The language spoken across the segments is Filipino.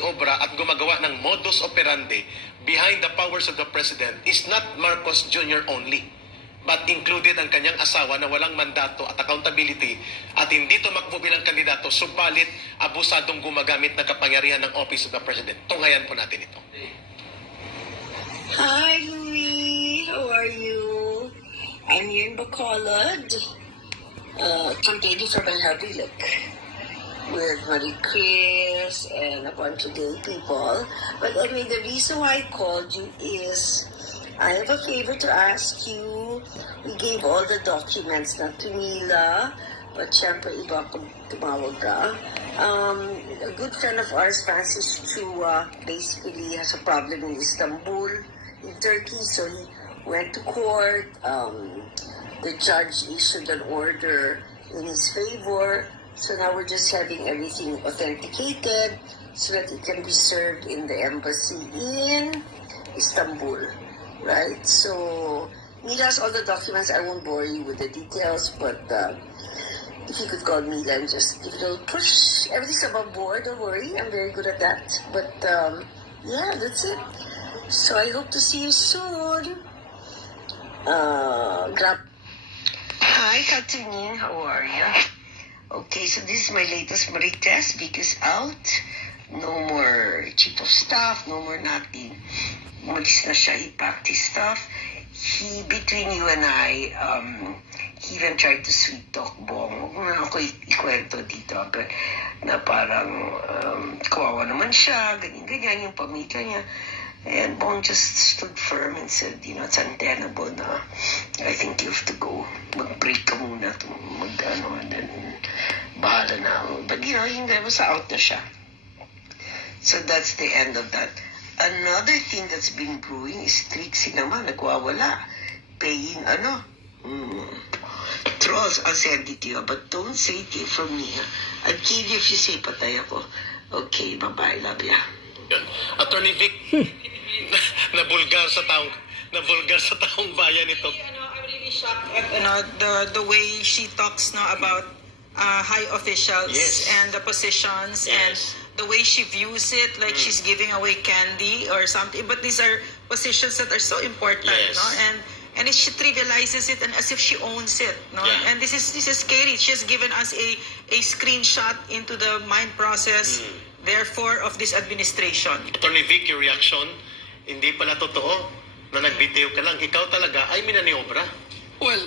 obra at gumagawa ng modus operandi behind the powers of the President is not Marcos Jr. only, but included ang kanyang asawa na walang mandato at accountability at hindi tumakbo bilang kandidato, subalit abusadong gumagamit ng kapangyarihan ng Office of the President. Tunghayan po natin ito. Hi, Louie. How are you? I'm here in Bacolod, campaigning for my hubby, look, with Marie Chris and a bunch of gay people. But anyway, the reason why I called you is I have a favor to ask you. We gave all the documents na to Mila, but syempre iba pag tumawag ka. A good friend of ours, Francis Chua, basically has a problem in Istanbul, in Turkey, so he went to court. The judge issued an order in his favor. So now we're just having everything authenticated so that it can be served in the embassy in Istanbul, right? So Mila has all the documents. I won't bore you with the details, but if you could call Mila and just give it a little push. Everything's above board, don't worry. I'm very good at that. But yeah, that's it. So I hope to see you soon. Hi, Katrine. How are you? Okay, so this is my latest Marie test because out. No more chief of staff, no more nothing. Umalis na siya, he packed his stuff. Between you and I, he even tried to sweet talk Bong. Huwag na ako ikwento dito, but na parang kawawa naman siya, ganyan-ganyan yung pamilya niya. And Bong just stood firm and said, you know, it's untenable na I think you have to go. Mag-break ka muna, and then bahala na ako. But, you know, hindi, basta out na siya. So that's the end of that. Another thing that's been brewing is Trixie naman, nagwawala. Paying, trolls, I'll send it to you, but don't say it from me. I'll kill you if you say patay ako. Okay, bye-bye, love ya. Attorney Vic, nabulgar sa taong bayan ito. I'm really shocked at the way she talks now about high officials and the positions and the way she views it, like she's giving away candy or something. But these are positions that are so important, no? And she trivializes it and as if she owns it, no? And this is scary. She has given us a screenshot into the mind process. Therefore, of this administration. Attorney Vic, your reaction, hindi pala totoo na nagbitiw ka lang. Ikaw talaga ay minaniobra. Well,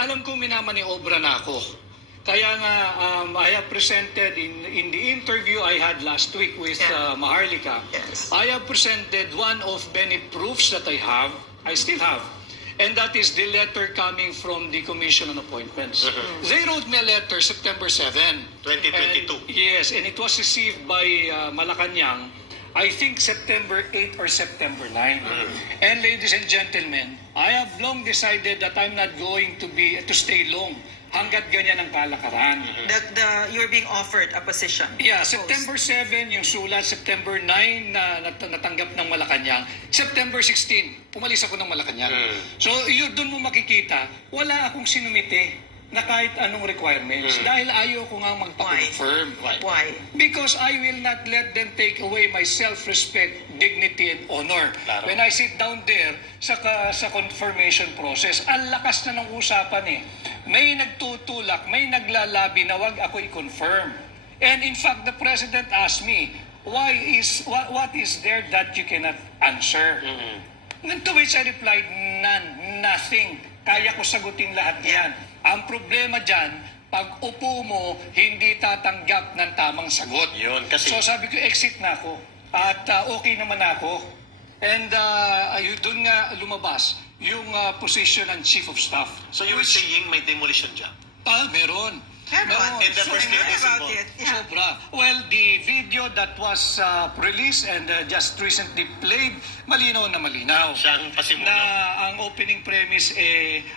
alam ko minamaniobra na ako. Kaya nga, I have presented in the interview I had last week with Maharlika. Yes. I have presented one of many proofs that I still have. And that is the letter coming from the Commission on Appointments. They wrote me a letter September 7. 2022. Yes, and it was received by Malacanang, I think September 8 or September 9. And ladies and gentlemen, I have long decided that I'm not going to stay long hanggat ganyan ang kalakaran. You're being offered a position. Yeah, September 7 yung sulat, September 9 na natanggap ng Malacanang, September 16 pumalis ako ng Malacanang. So doon mo makikita, wala akong sinumite na kahit anong requirements dahil ayaw ko nga magpa-confirm. Why? Because I will not let them take away my self-respect, dignity, and honor. Claro. When I sit down there sa confirmation process, ang lakas na ng usapan eh. May nagtutulak, may naglalabi na wag ako i-confirm. And in fact, the President asked me, what is there that you cannot answer? To which I replied, nothing. Kaya ko sagutin lahat yan. Ang problema dyan, pag upo mo, hindi tatanggap ng tamang sagot. Yun, kasi... So sabi ko, exit na ako. At okay naman ako. And doon nga lumabas yung position ng Chief of Staff. So you were saying may demolition job? Meron. In the first year about it. Sobra. Well, the video that was released and just recently played, malinaw na malinaw. Siyang pasimuno. Na ang opening premise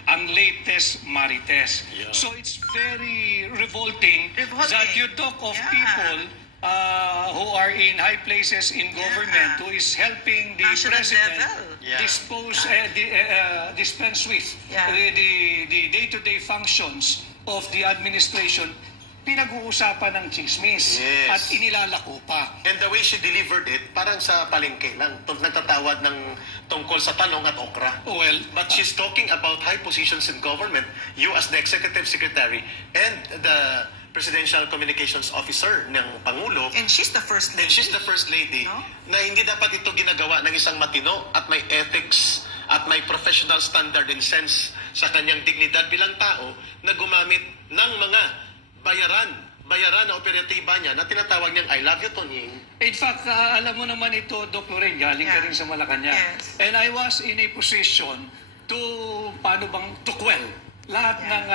ang latest Marites. Yeah. So it's very revolting that you talk of people who are in high places in government who is helping the president dispense with the day-to-day functions of the administration, pinag-uusapan ng chismis at inilalako pa. And way she delivered it, parang sa palengke lang. Nagtatawad ng tungkol sa talong at okra. Well, But she's talking about high positions in government, you as the executive secretary and the presidential communications officer ng Pangulo. And she's the first lady. And she's the first lady, No? na hindi dapat ito ginagawa ng isang matino at may ethics at may professional standard and sense sa kanyang dignidad bilang tao na gumamit ng mga bayaran na operatiba niya na tinatawag niyang I love you, Tonying. in fact, alam mo naman ito, Doc Lorraine, galing ka Yeah. rin sa Malacanang. Yes. And I was in a position to, to quell lahat ng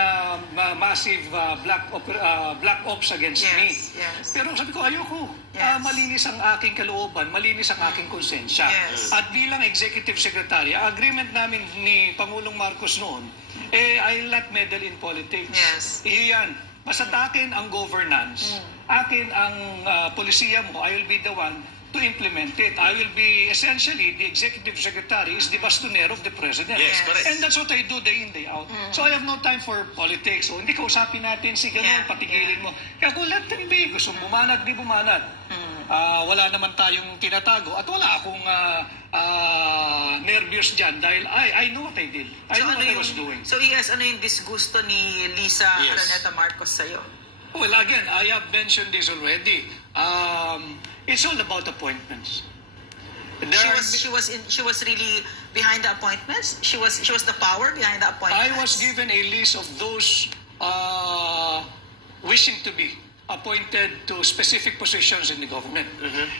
massive black ops against Yes, me. yes. Pero sabi ko, ayoko. Yes. Malinis ang aking kalooban, malinis ang aking konsensya. Yes. At bilang executive secretary, agreement namin ni Pangulong Marcos noon, I'll not meddle in politics. Yes. Iyan. Basta akin ang governance, akin ang polisiya mo, I will be the one to implement it. I will be essentially the executive secretary is the bastonero of the president. Yes, correct. And that's what I do day in, day out. So I have no time for politics. O hindi kausapin natin si ganun, Yeah, patigilin mo. Kaya kung let them be, gusto bumanat, di bumanat. Wala naman tayong tinatago at wala akong nervyos dyan dahil I know what I did. I know what I was doing. So, ano yung disgusto ni Lisa Yes. Araneta Marcos sa'yo? Well, again, I have mentioned this already. It's all about appointments. She was really behind the appointments. She was the power behind the I appointments. was given a list of those wishing to be appointed to specific positions in the government.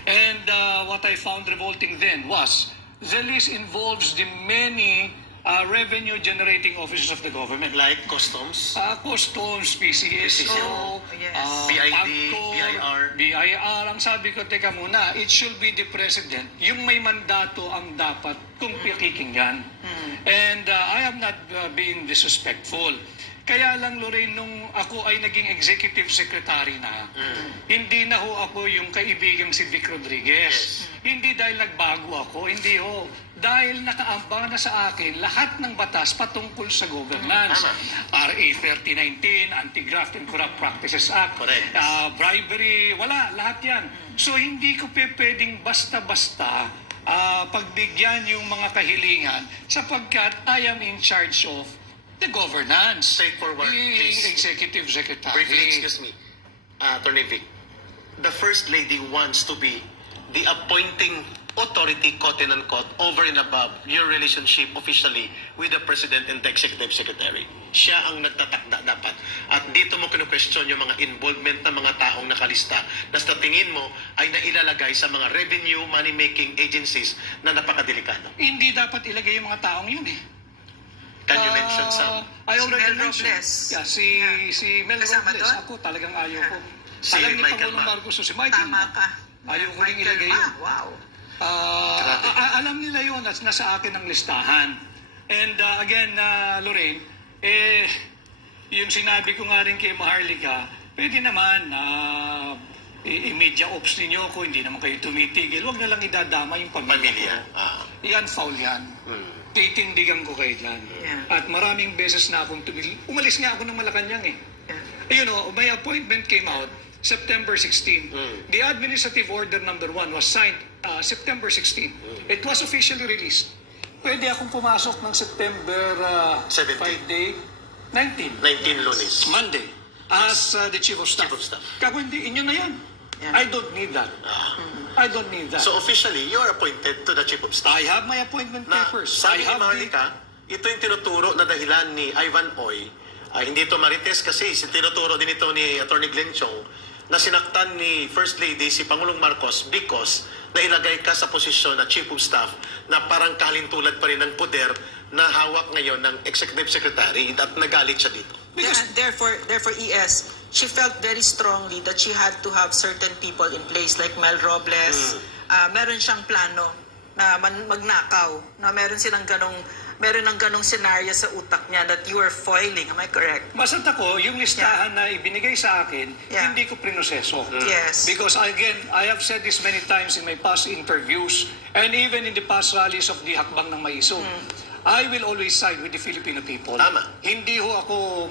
And what I found revolting then was the list involves the many revenue-generating offices of the government. Like customs, Customs, PCSO, Oh, yes. BID, PAGCOR, BIR. BIR. Ang sabi ko, teka muna, it should be the president. Yung may mandato ang dapat kung pakikinggan. And I have not been disrespectful. Kaya lang, Lorraine, nung ako ay naging executive secretary na, hindi na ho ako yung kaibigang si Vic Rodriguez. Hindi dahil nagbago ako, hindi ho. Dahil nakaambang na sa akin lahat ng batas patungkol sa governance. RA 3019, Anti-Graft and Corrupt Practices Act, Correct. bribery, wala, lahat yan. So hindi ko pwedeng basta-basta pagbigyan yung mga kahilingan sapagkat I am in charge of the governance. Straightforward, Being please. executive secretary. Briefly, excuse me, Attorney Vic. The First Lady wants to be the appointing authority, quote and unquote, over and above your relationship officially with the President and the Executive Secretary. Siya ang nagtatakda dapat. At dito mo kinu-question yung mga involvement ng mga taong nakalista na sa tingin mo ay nailalagay sa mga revenue money-making agencies na napakadelikado. Hindi dapat ilagay yung mga taong yun eh. Can you mention some? I already Mel mentioned. Robles. Yeah, si Mel Kasama Robles. doon? Ako talagang ayaw ko. Si Alam ni Michael Pangulong Ma. Marcos, si Michael Tama Ma. ka. Ayaw ko rin Michael ilagay Ma, yun. wow. Alam nila yun at nasa akin ang listahan. And again, Lorraine, yung sinabi ko nga rin kay Maharlika, pwede naman i-media ops ninyo ko, hindi naman kayo tumitigil. Huwag na lang idadama yung pamilya. Yan, foul yan. Titindigan ko kayo dyan. Yeah. At maraming beses na akong tumigil. Umalis nga ako ng Malacanang eh. Yeah. You know, my appointment came out September 16. The administrative order number 1 was signed September 16. It was officially released. Pwede akong pumasok ng September 17. Friday, 19. 19 Lunes. Monday. As the Chief of Staff. Chief of Staff. Kako hindi, inyo na yan. Yeah. I don't need that. I don't need that. So officially, you are appointed to the Chief of Staff. I have my appointment Na papers. sabi ni I have Maharlika, ito yung tinuturo na dahilan ni Ivan Oy. Hindi ito marites kasi tinuturo din ito ni Attorney Glenn Chong na sinaktan ni First Lady si Pangulong Marcos because nailagay ka sa posisyon na Chief of Staff na parang kalintulad pa rin ng poder na hawak ngayon ng Executive Secretary at nagalit siya dito. And therefore, ES, she felt very strongly that she had to have certain people in place like Mel Robles. Meron siyang plano na magnakaw, na meron ng ganong scenario sa utak niya that you are foiling. Am I correct? Masanta ko, yung listahan na ibinigay sa akin, Yeah. hindi ko prinoseso. Yes. Because again, I have said this many times in my past interviews and even in the past rallies of the Hakbang ng Maiso. I will always side with the Filipino people. Tama. Hindi ho ako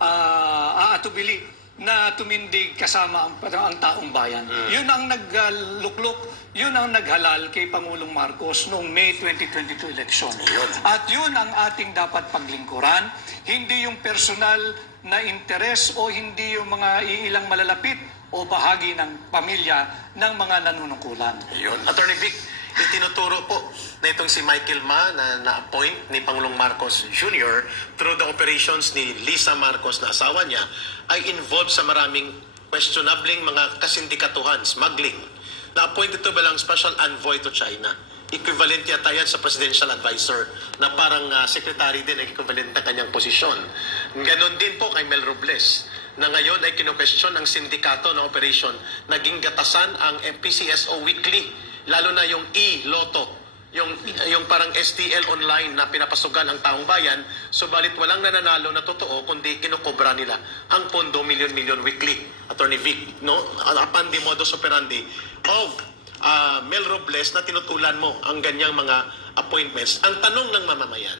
mag-aatubili na tumindig kasama ang taong bayan. Yun ang nagluklok, yun ang naghalal kay Pangulong Marcos noong May 2022 election. At yun ang ating dapat paglingkuran, hindi yung personal na interes o hindi yung mga iilang malalapit o bahagi ng pamilya ng mga nanunungkulan. Yun. Attorney Vic, itinuturo po na itong si Michael Ma na na-appoint ni Pangulong Marcos Jr. through the operations ni Lisa Marcos na asawa niya ay involved sa maraming questionabling mga kasindikatuhan, smuggling. Na-appoint ito bilang special envoy to China. Equivalent yata yan sa presidential advisor na parang secretary din ang equivalent na kanyang posisyon. Ganon din po kay Mel Robles na ngayon ay kino-question ang sindikato na operation. Naging gatasan ang PCSO weekly, lalo na yung e-lotto, yung parang STL online na pinapasugan ang taong bayan, subalit walang nananalo na totoo kundi kinukobra nila ang pondo milyon-milyon weekly. Attorney Vic, no? Upon the modus operandi of Mel Robles na tinutulan mo ang ganyang mga appointments. Ang tanong ng mamamayan,